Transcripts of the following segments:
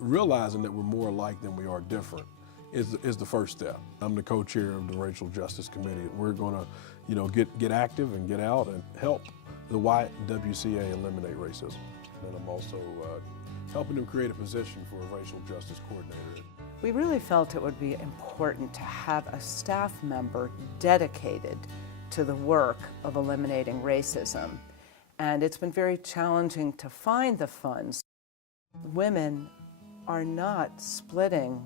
realizing that we're more alike than we are different is the first step. I'm the co-chair of the Racial Justice Committee. We're going to, get active and get out and help the YWCA eliminate racism. And I'm also helping them create a position for a racial justice coordinator. We really felt it would be important to have a staff member dedicated to the work of eliminating racism. And it's been very challenging to find the funds. Women are not splitting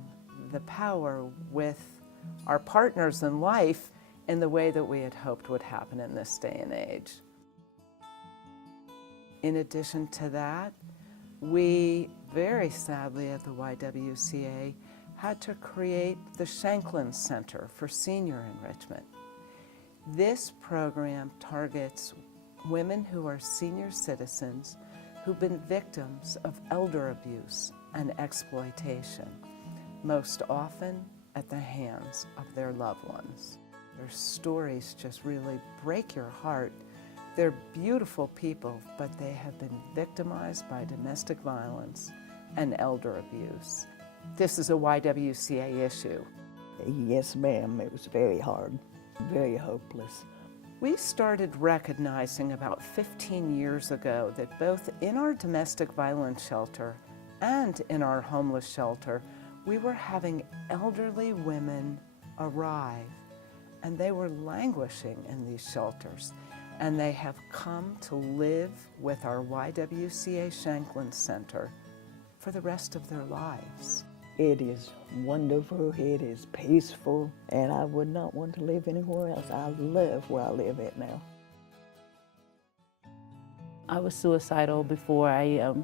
the power with our partners in life in the way that we had hoped would happen in this day and age. In addition to that, we very sadly at the YWCA had to create the Shanklin Center for Senior Enrichment. This program targets women who are senior citizens who've been victims of elder abuse and exploitation, most often at the hands of their loved ones. Their stories just really break your heart. They're beautiful people, but they have been victimized by domestic violence and elder abuse. This is a YWCA issue. Yes, ma'am. It was very hard, very hopeless. We started recognizing about 15 years ago that both in our domestic violence shelter and in our homeless shelter, we were having elderly women arrive, and they were languishing in these shelters. And they have come to live with our YWCA Shanklin Center for the rest of their lives. It is wonderful, it is peaceful, and I would not want to live anywhere else. I love where I live at now. I was suicidal before I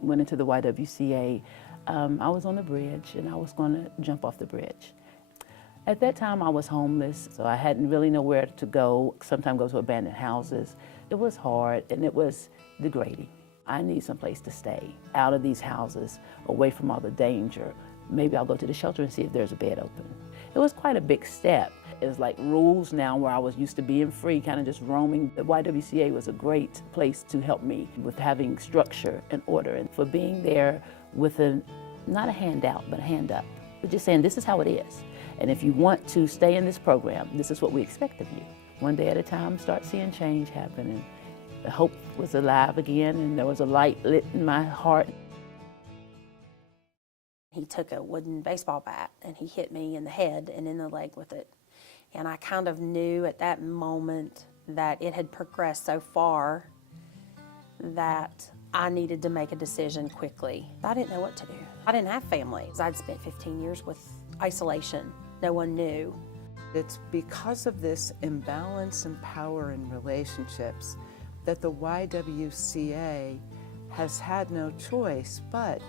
went into the YWCA. I was on the bridge and I was going to jump off the bridge. At that time I was homeless, so I hadn't really nowhere to go, sometimes go to abandoned houses. It was hard and it was degrading. I need some place to stay, out of these houses, away from all the danger. Maybe I'll go to the shelter and see if there's a bed open. It was quite a big step. It's like rules now where I was used to being free, kind of just roaming. The YWCA was a great place to help me with having structure and order, and for being there with not a handout, but a hand up. We're just saying this is how it is. And if you want to stay in this program, this is what we expect of you. One day at a time, start seeing change happen. And the hope was alive again, and there was a light lit in my heart. He took a wooden baseball bat and he hit me in the head and in the leg with it. And I kind of knew at that moment that it had progressed so far that I needed to make a decision quickly. I didn't know what to do. I didn't have family. I'd spent 15 years with isolation. No one knew. It's because of this imbalance in power in relationships that the YWCA has had no choice but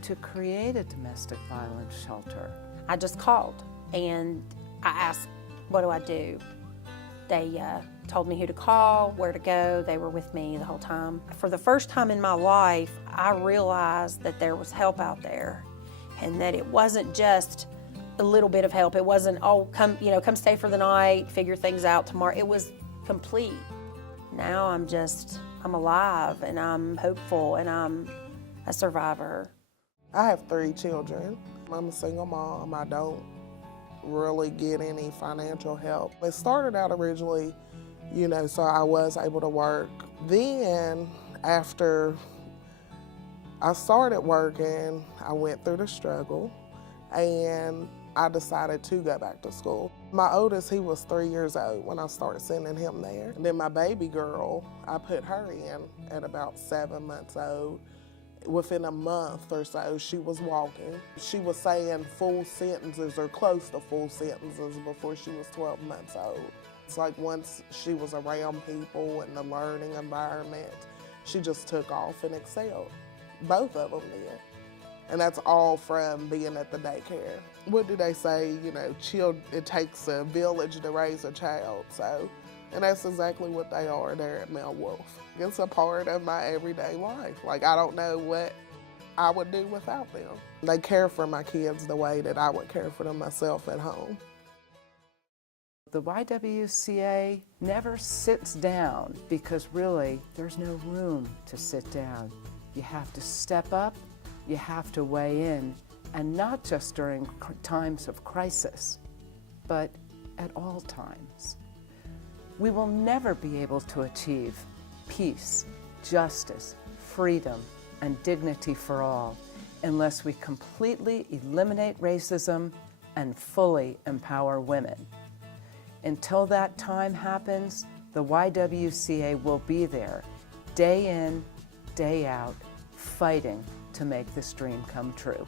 to create a domestic violence shelter. I just called and I asked, what do I do? They told me who to call, where to go. They were with me the whole time. For the first time in my life, I realized that there was help out there and that it wasn't just a little bit of help. It wasn't, oh, come stay for the night, figure things out tomorrow. It was complete. Now I'm alive and I'm hopeful and I'm a survivor. I have 3 children. I'm a single mom. I don't really get any financial help. It started out originally, so I was able to work. Then after I started working, I went through the struggle and I decided to go back to school. My oldest, he was 3 years old when I started sending him there. And then my baby girl, I put her in at about 7 months old. Within a month or so, she was walking. She was saying full sentences or close to full sentences before she was 12 months old. It's like once she was around people in the learning environment, she just took off and excelled. Both of them did. And that's all from being at the daycare. What do they say? It takes a village to raise a child. And that's exactly what they are there at Mel Wolf. It's a part of my everyday life. Like, I don't know what I would do without them. They care for my kids the way that I would care for them myself at home. The YWCA never sits down because really there's no room to sit down. You have to step up you have to weigh in, and not just during times of crisis, but at all times. We will never be able to achieve peace, justice, freedom, and dignity for all unless we completely eliminate racism and fully empower women. Until that time happens, the YWCA will be there, day in, day out, fighting to make this dream come true.